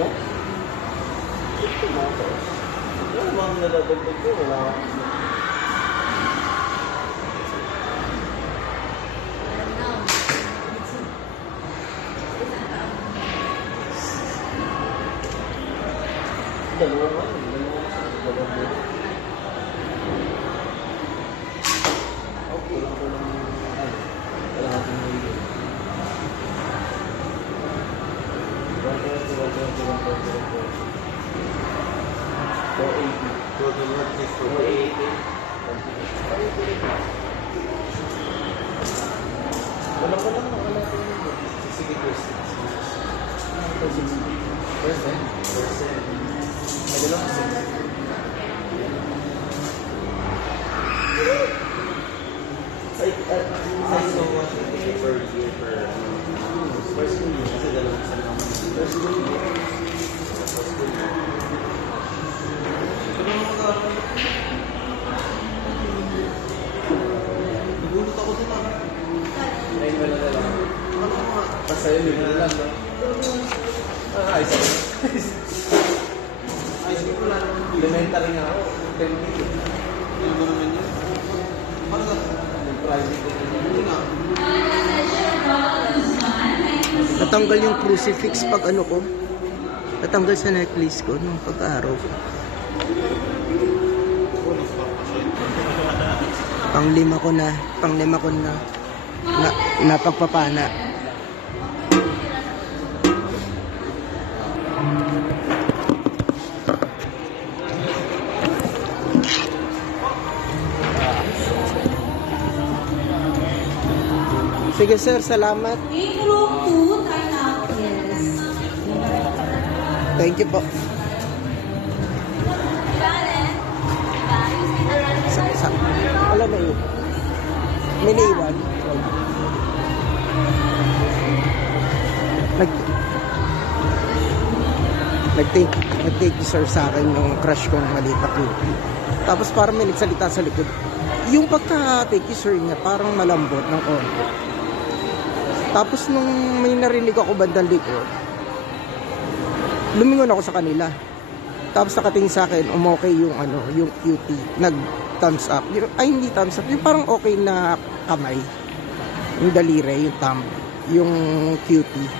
Ito? Ito mo ito. Ano mga nadadagdag ko? Wala akong dalawa nga. Okay lang ko lang. Wala natin mo yun. 480. Wala ko lang. Sige, percent. Nagalang kasi. So, what per year per first school year? Kasi dalawang isa naman. First school year. Ito naman mag-aaral. Nagulot ako din ako. Ay, wala na lang. Ano nga? Basta yun, yun na lang. Ayos ako. Ayos ko lang. Elementary nga ako. 10 feet. Ano ba naman yun? Ano nga? Private ko. Hindi nga. Natanggal yung crucifix pag ano ko. Natanggal sa necklace ko nung pag-araw ko. Panglima ko na napagpapana. Sige sir, salamat. In room 2, turn out, yes. Thank you po. Wala na yun. May naiwan. Nag-take you sir sa akin yung crush kong maliit na cutie. Tapos parang may nagsalita sa likod. Yung pagka-take you sir niya parang malambot ng konti. Tapos nung may narinig ako bandang likod, lumingon ako sa kanila. Tapos nakatingin sa akin, umokay yung yung cutie. Nag-thumbs up. Ay, hindi thumbs up. Yung parang okay na kamay. Yung daliri, yung thumb. Yung cutie.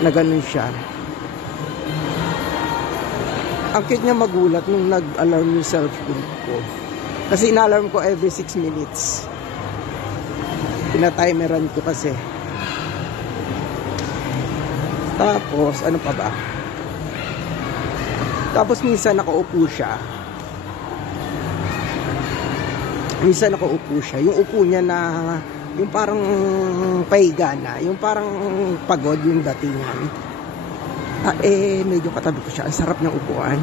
Na ganun siya. Ang cute niya magulat nung nag-alarm yung cellphone ko. Kasi ina-alarm ko every 6 minutes. Pinatimeran ko kasi. Tapos, ano pa ba? Tapos minsan nakaupo siya. Yung upo niya na, yung parang pahiga na, yung parang pagod yung datingan. Medyo katabi ko siya. Ang sarap ng upuan.